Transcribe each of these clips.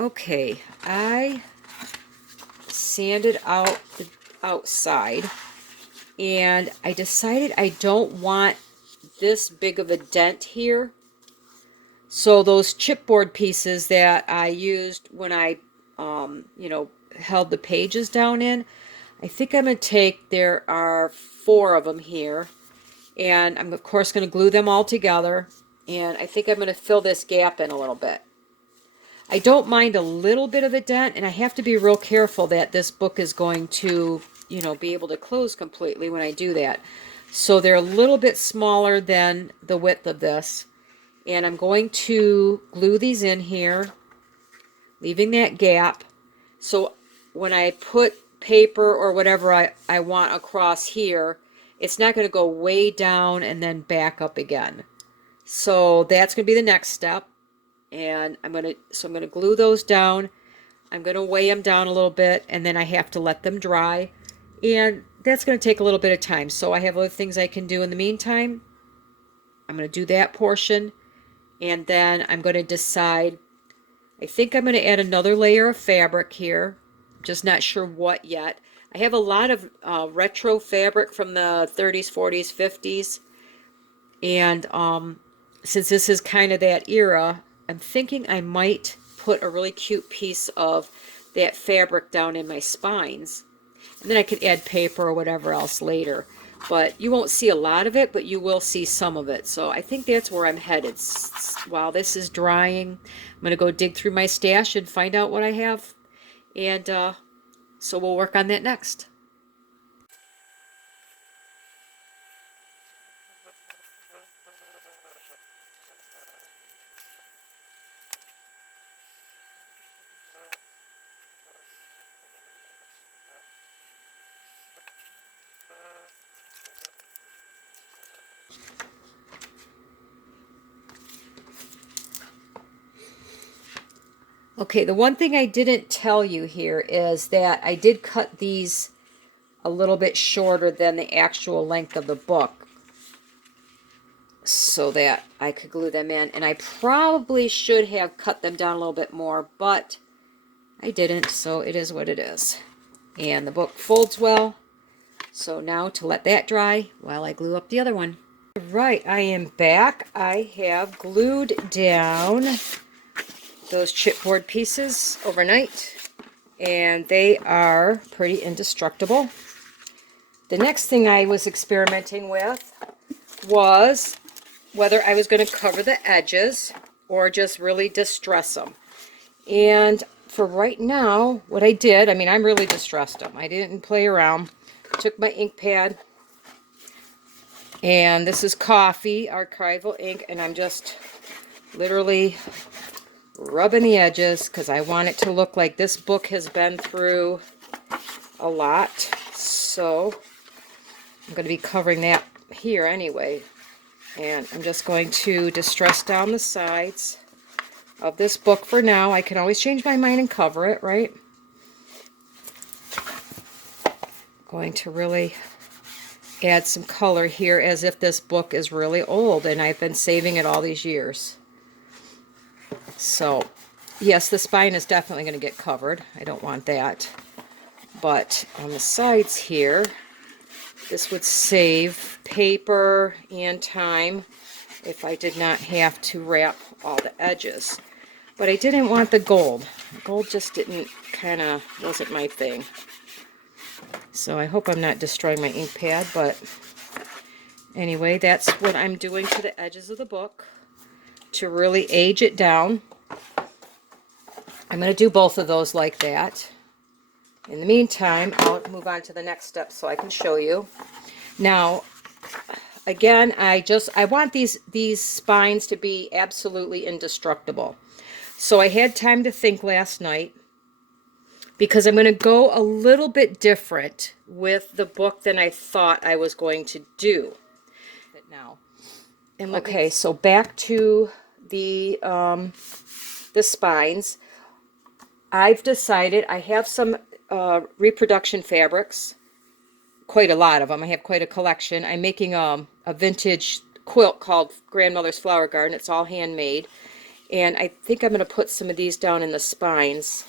Okay, I sanded out the outside, and I decided I don't want this big of a dent here. So those chipboard pieces that I used when I, held the pages down in, I think I'm going to take, there are 4 of them here, and I'm of course going to glue them all together, and I think I'm going to fill this gap in a little bit. I don't mind a little bit of a dent, and I have to be real careful that this book is going to, be able to close completely when I do that. So they're a little bit smaller than the width of this. And I'm going to glue these in here, leaving that gap. So when I put paper or whatever I want across here, it's not going to go way down and then back up again. So that's going to be the next step. And I'm going to glue those down. I'm going to weigh them down a little bit, and then I have to let them dry. And that's going to take a little bit of time. So I have other things I can do in the meantime. I'm going to do that portion. And then I'm going to decide, I think I'm going to add another layer of fabric here. Just not sure what yet. I have a lot of retro fabric from the 30s, 40s, 50s. And since this is kind of that era, I'm thinking I might put a really cute piece of that fabric down in my spines. And then I could add paper or whatever else later. But you won't see a lot of it, but you will see some of it. So I think that's where I'm headed. While this is drying, I'm going to go dig through my stash and find out what I have. And so we'll work on that next. Okay, the one thing I didn't tell you here is that I did cut these a little bit shorter than the actual length of the book so that I could glue them in. And I probably should have cut them down a little bit more, but I didn't, so it is what it is. And the book folds well, so now to let that dry while I glue up the other one. Right, I am back. I have glued down those chipboard pieces overnight, and they are pretty indestructible. The next thing I was experimenting with was whether I was going to cover the edges or just really distress them. And for right now, what I did, I mean, I'm really distressed them. I didn't play around. Took my ink pad, and this is Coffee Archival ink, and I'm just literally rubbing the edges because I want it to look like this book has been through a lot. So I'm going to be covering that here anyway. And I'm just going to distress down the sides of this book for now. I can always change my mind and cover it, right? Going to really add some color here as if this book is really old and I've been saving it all these years. So, yes, the spine is definitely going to get covered. I don't want that. But on the sides here, this would save paper and time if I did not have to wrap all the edges. But I didn't want the gold. Gold just wasn't my thing. So I hope I'm not destroying my ink pad, but anyway, that's what I'm doing to the edges of the book to really age it down. I'm going to do both of those like that. In the meantime, I'll move on to the next step so I can show you. Now, again, I want these spines to be absolutely indestructible. So I had time to think last night, because I'm going to go a little bit different with the book than I thought I was going to do. Now, and okay, so back to the spines. I've decided I have some reproduction fabrics, quite a lot of them. I have quite a collection. I'm making a vintage quilt called Grandmother's Flower Garden. It's all handmade. And I think I'm going to put some of these down in the spines,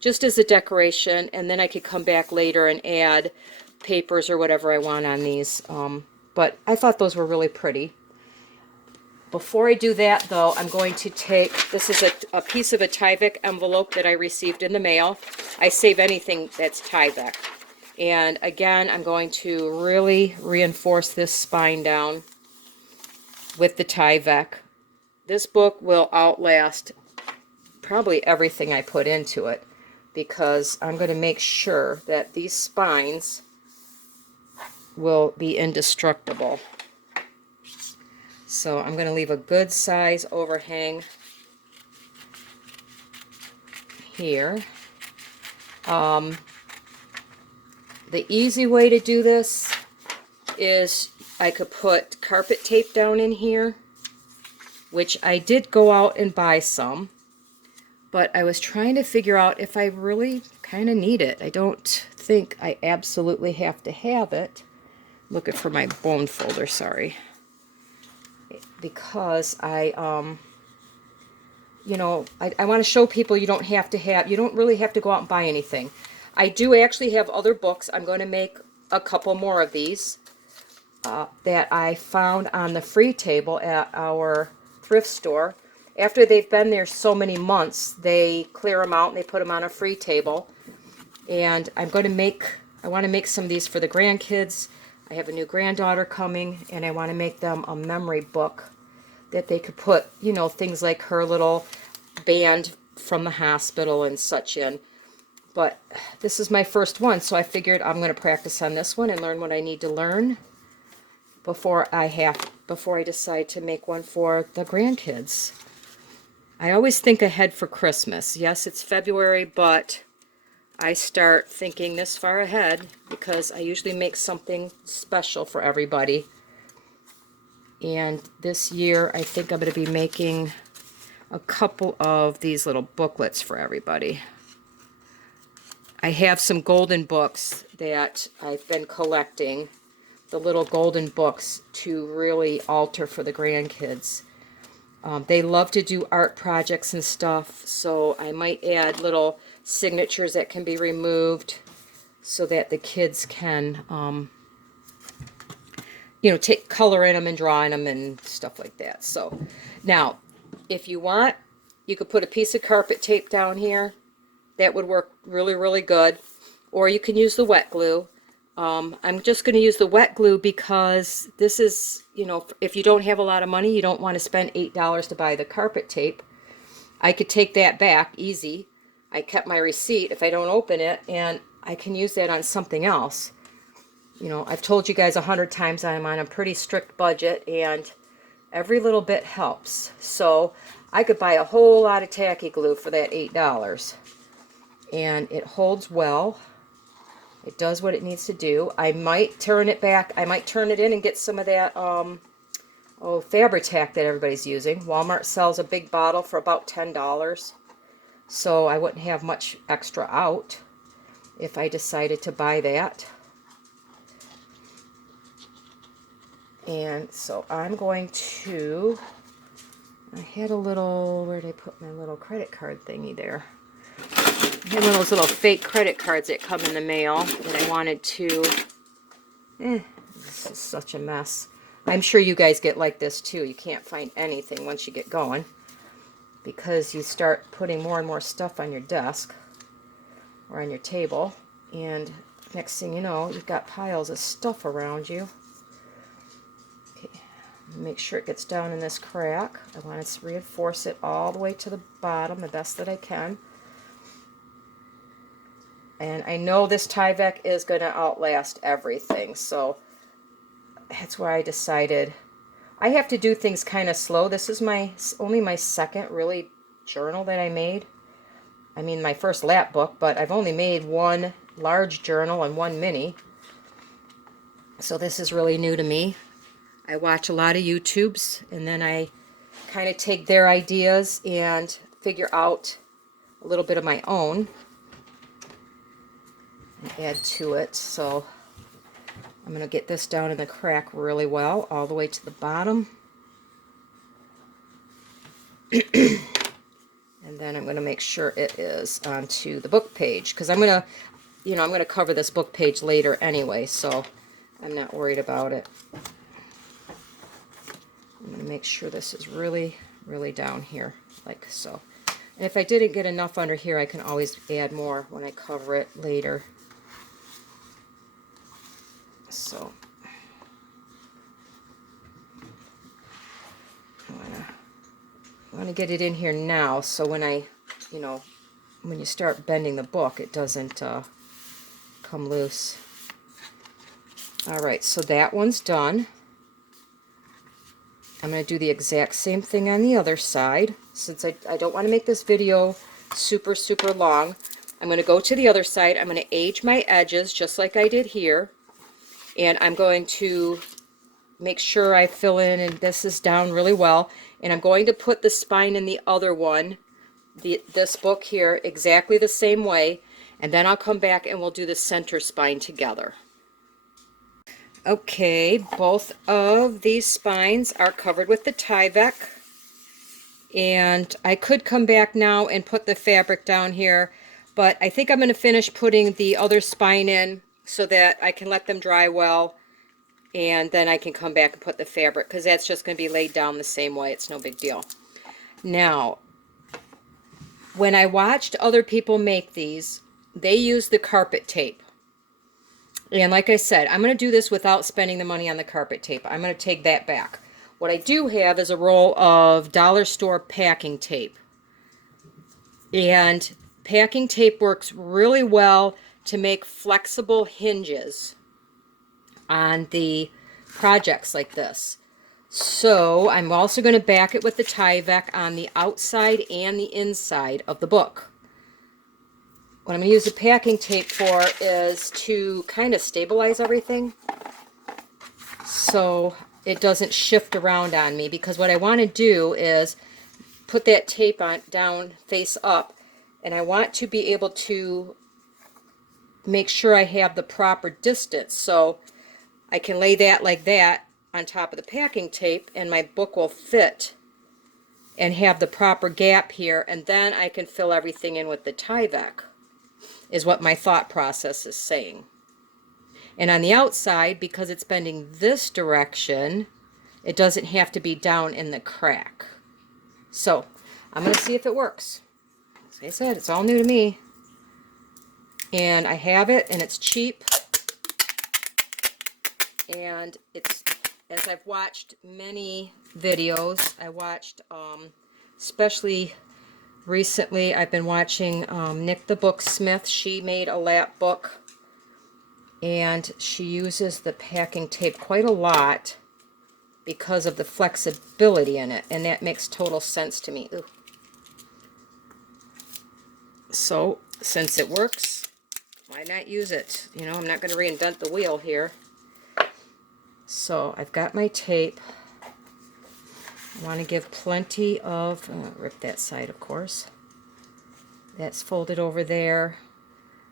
just as a decoration, and then I could come back later and add papers or whatever I want on these. But I thought those were really pretty. Before I do that, though, I'm going to take, this is a piece of a Tyvek envelope that I received in the mail. I save anything that's Tyvek. And again, I'm going to really reinforce this spine down with the Tyvek. This book will outlast probably everything I put into it, because I'm going to make sure that these spines will be indestructible. So I'm going to leave a good size overhang here. The easy way to do this is I could put carpet tape down in here, which I did go out and buy some, but I was trying to figure out if I really kind of need it. I don't think I absolutely have to have it. Looking for my bone folder, sorry. Because I want to show people you don't really have to go out and buy anything. I do actually have other books. I'm going to make a couple more of these that I found on the free table at our thrift store. After they've been there so many months, they clear them out and they put them on a free table. And I want to make some of these for the grandkids. I have a new granddaughter coming, and I want to make them a memory book that they could put, things like her little band from the hospital and such in. But this is my first one, so I figured I'm going to practice on this one and learn what I need to learn before I decide to make one for the grandkids. I always think ahead for Christmas. Yes, it's February, but I start thinking this far ahead because I usually make something special for everybody. And this year, I think I'm going to be making a couple of these little booklets for everybody. I have some golden books that I've been collecting, the little golden books to really alter for the grandkids. They love to do art projects and stuff, so I might add little signatures that can be removed so that the kids can, take color in them and draw in them and stuff like that. So now, if you want, you could put a piece of carpet tape down here. That would work really, really good. Or you can use the wet glue. I'm just going to use the wet glue because this is, if you don't have a lot of money, you don't want to spend $8 to buy the carpet tape. I could take that back easy. I kept my receipt if I don't open it, and I can use that on something else. I've told you guys 100 times I'm on a pretty strict budget, and every little bit helps. So I could buy a whole lot of tacky glue for that $8. And it holds well. It does what it needs to do. I might turn it back. I might turn it in and get some of that Fabri-Tac that everybody's using. Walmart sells a big bottle for about $10. So I wouldn't have much extra out if I decided to buy that. And so I'm going to, I had a little, where did I put my little credit card thingy there? I had one of those little fake credit cards that come in the mail that I wanted to, this is such a mess. I'm sure you guys get like this too. You can't find anything once you get going because you start putting more and more stuff on your desk or on your table, and next thing you know, you've got piles of stuff around you. Okay, make sure it gets down in this crack. I want to reinforce it all the way to the bottom the best that I can. And I know this Tyvek is going to outlast everything, so that's why I decided I have to do things kind of slow. This is only my second really journal that I made. I mean, my first Lapbook, but I've only made one large journal and one mini. So this is really new to me. I watch a lot of YouTubes, and then I kind of take their ideas and figure out a little bit of my own and add to it. So I'm going to get this down in the crack really well, all the way to the bottom. then I'm going to make sure it is onto the book page, because I'm going to, you know, I'm going to cover this book page later anyway, so I'm not worried about it. I'm going to make sure this is really, really down here, like so. And if I didn't get enough under here, I can always add more when I cover it later. So I want to get it in here now, so when I, you know, when you start bending the book, it doesn't come loose. Alright, so that one's done. I'm going to do the exact same thing on the other side. Since I don't want to make this video super, super long, I'm going to go to the other side. I'm going to age my edges just like I did here. And I'm going to make sure I fill in, and this is down really well. And I'm going to put the spine in the other one, this book here, exactly the same way. And then I'll come back and we'll do the center spine together. Okay, both of these spines are covered with the Tyvek, and I could come back now and put the fabric down here, but I think I'm going to finish putting the other spine in so that I can let them dry well, and then I can come back and put the fabric, because that's just going to be laid down the same way. It's no big deal. Now, when I watched other people make these, they use the carpet tape. And like I said, I'm going to do this without spending the money on the carpet tape. I'm going to take that back. What I do have is a roll of dollar store packing tape. And packing tape works really well to make flexible hinges on the projects like this. So I'm also going to back it with the Tyvek on the outside and the inside of the book. What I'm going to use the packing tape for is to kind of stabilize everything so it doesn't shift around on me, because what I want to do is put that tape on down face up, and I want to be able to make sure I have the proper distance, so I can lay that like that on top of the packing tape and my book will fit and have the proper gap here, and then I can fill everything in with the Tyvek, is what my thought process is saying. And on the outside, because it's bending this direction, it doesn't have to be down in the crack. So I'm going to see if it works. As I said, it's all new to me. And I have it, and it's cheap. And it's, as I've watched many videos, I watched, especially recently, I've been watching Nick the Booksmith. She made a lap book, and she uses the packing tape quite a lot because of the flexibility in it, and that makes total sense to me. Ooh. So, since it works, why not use it? You know, I'm not going to reinvent the wheel here. So, I've got my tape. I want to give plenty of, rip that side, of course. That's folded over there.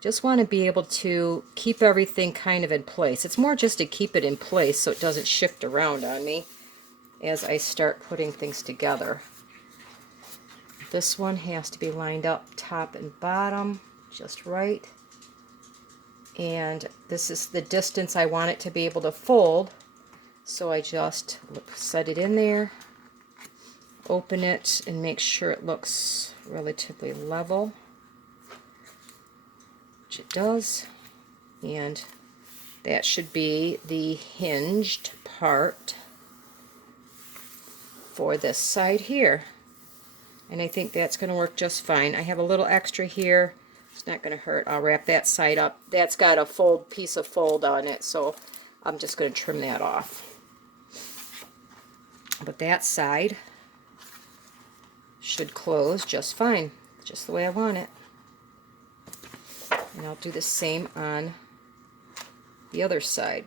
Just want to be able to keep everything kind of in place. It's more just to keep it in place so it doesn't shift around on me as I start putting things together. This one has to be lined up top and bottom just right. And this is the distance I want it to be able to fold. So I just set it in there, open it, and make sure it looks relatively level, which it does. And that should be the hinged part for this side here. And I think that's going to work just fine. I have a little extra here. It's not going to hurt. I'll wrap that side up. That's got a piece of fold on it, so I'm just going to trim that off. But that side should close just fine, just the way I want it. And I'll do the same on the other side.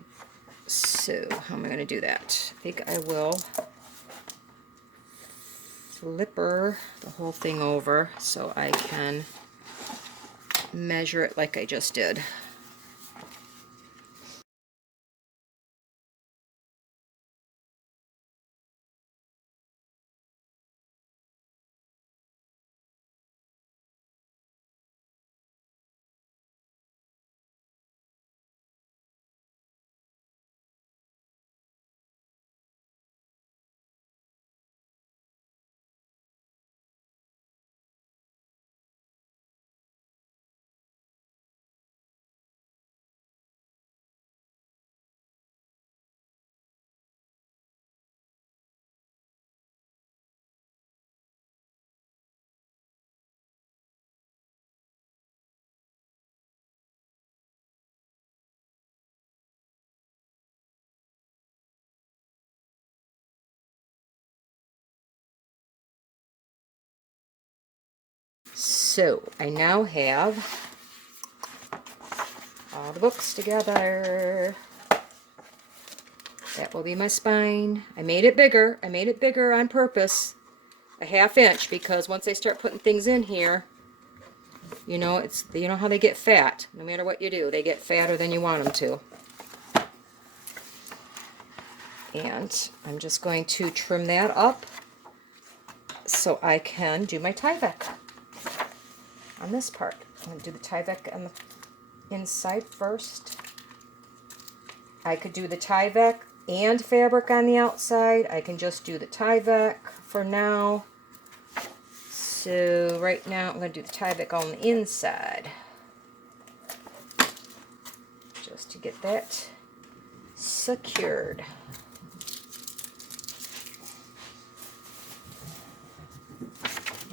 So how am I going to do that? I think I will flipper the whole thing over so I can measure it like I just did. So I now have all the books together. That will be my spine. I made it bigger. I made it bigger on purpose. A 1/2 inch, because once I start putting things in here, you know, you know how they get fat. No matter what you do, they get fatter than you want them to. And I'm just going to trim that up so I can do my Tyvek on this part. I'm going to do the Tyvek on the inside first. I could do the Tyvek and fabric on the outside. I can just do the Tyvek for now. So right now I'm going to do the Tyvek on the inside, just to get that secured.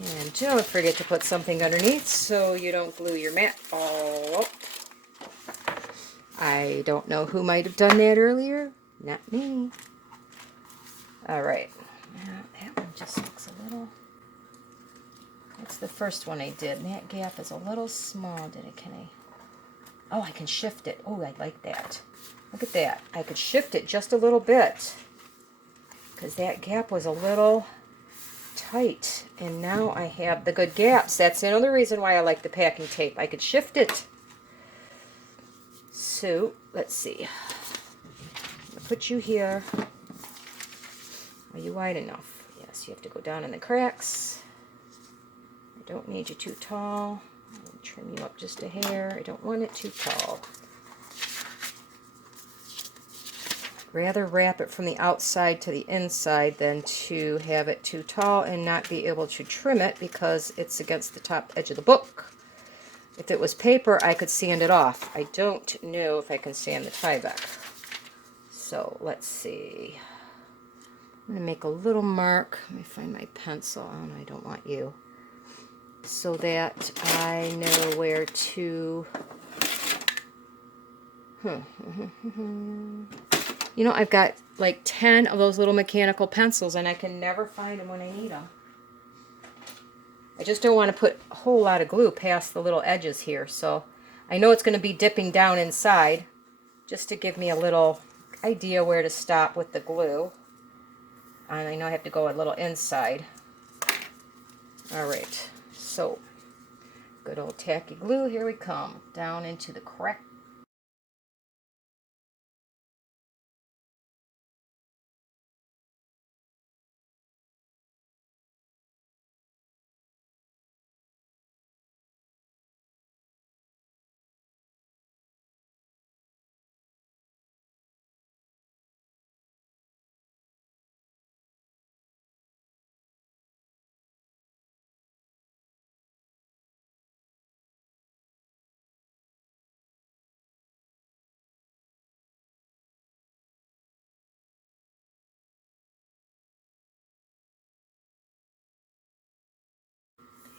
And don't forget to put something underneath so you don't glue your mat all up. I don't know who might have done that earlier. Not me. Alright. Now that one just looks a little... That's the first one I did. And that gap is a little small. Can I... Oh, I can shift it. Oh, I like that. Look at that. I could shift it just a little bit, because that gap was a little tight. And now I have the good gaps. That's another reason why I like the packing tape. I could shift it. So, let's see. I'm going to put you here. Are you wide enough? Yes, you have to go down in the cracks. I don't need you too tall. I'll trim you up just a hair. I don't want it too tall. I'd rather wrap it from the outside to the inside than to have it too tall and not be able to trim it because it's against the top edge of the book. If it was paper, I could sand it off. I don't know if I can sand the Tyvek. So let's see. I'm going to make a little mark. Let me find my pencil. Oh, no, I don't want you. So that I know where to... You know, I've got like 10 of those little mechanical pencils and I can never find them when I need them. I just don't want to put a whole lot of glue past the little edges here. So I know it's going to be dipping down inside, just to give me a little idea where to stop with the glue. And I know I have to go a little inside. Alright, so good old tacky glue, here we come. Down into the crack.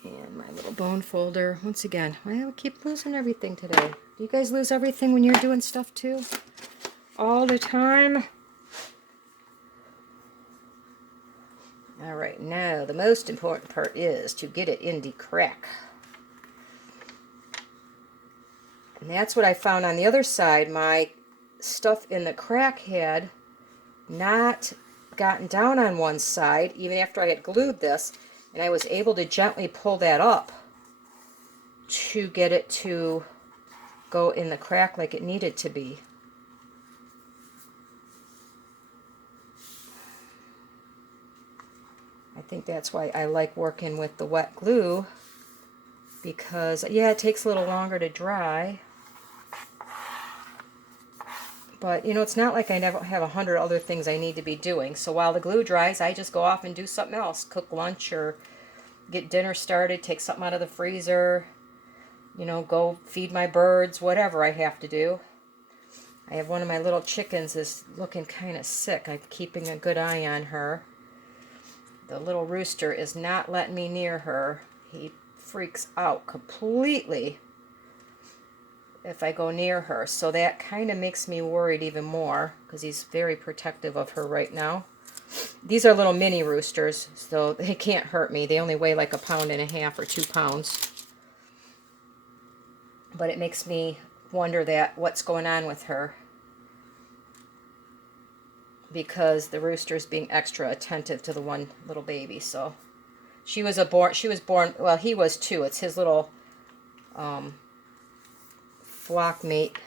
And my little bone folder. Once again, I keep losing everything today. Do you guys lose everything when you're doing stuff too? All the time? Alright, now the most important part is to get it in the crack. And that's what I found on the other side. My stuff in the crack had not gotten down on one side, even after I had glued this. And I was able to gently pull that up to get it to go in the crack like it needed to be. I think that's why I like working with the wet glue, because, yeah, it takes a little longer to dry. But, you know, it's not like I never have 100 other things I need to be doing. So while the glue dries, I just go off and do something else. Cook lunch or get dinner started, take something out of the freezer, you know, go feed my birds, whatever I have to do. I have one of my little chickens is looking kind of sick. I'm keeping a good eye on her. The little rooster is not letting me near her. He freaks out completely if I go near her, so that kind of makes me worried even more, because he's very protective of her right now. These are little mini roosters, so they can't hurt me. They only weigh like 1.5 pounds or 2 pounds. but it makes me wonder that what's going on with her, because the rooster's being extra attentive to the one little baby. So she was born, well, he was too. It's his little flock mate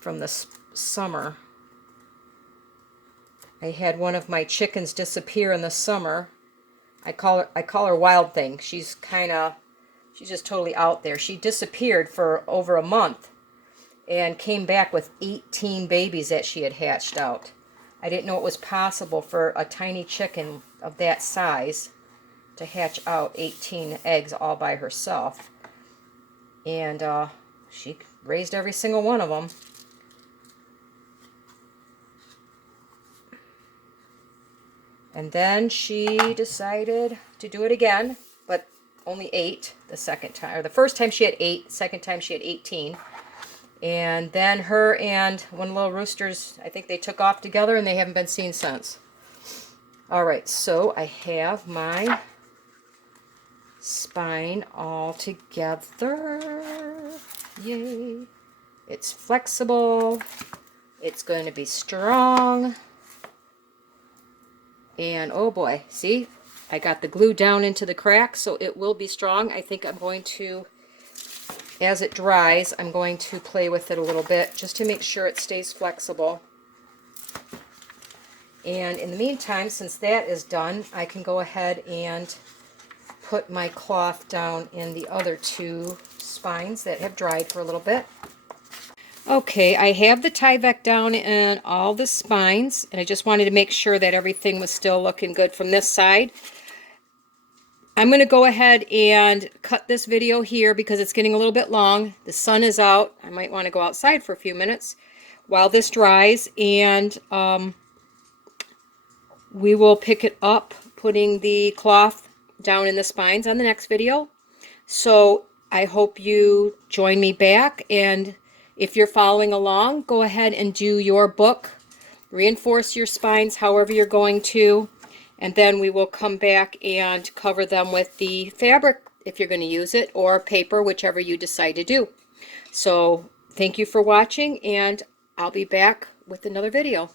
from the summer. I had one of my chickens disappear in the summer. I call her Wild Thing. She's just totally out there. She disappeared for over a month and came back with 18 babies that she had hatched out. I didn't know it was possible for a tiny chicken of that size to hatch out 18 eggs all by herself. And she raised every single one of them. And then she decided to do it again, but only 8 the second time. Or the first time she had 8, second time she had 18. And then her and one of the little roosters, I think they took off together and they haven't been seen since. Alright, so I have my spine all together. Yay. It's flexible. It's going to be strong. And oh boy, see? I got the glue down into the crack, so it will be strong. I think I'm going to, as it dries, I'm going to play with it a little bit just to make sure it stays flexible. And in the meantime, since that is done, I can go ahead and put my cloth down in the other 2 spines that have dried for a little bit. Okay, I have the Tyvek down in all the spines, and I just wanted to make sure that everything was still looking good from this side. I'm going to go ahead and cut this video here because it's getting a little bit long. The sun is out. I might want to go outside for a few minutes while this dries, and we will pick it up, putting the cloth down in the spines on the next video. So I hope you join me back, and if you're following along, go ahead and do your book. Reinforce your spines however you're going to, and then we will come back and cover them with the fabric if you're going to use it, or paper, whichever you decide to do. So thank you for watching, and I'll be back with another video.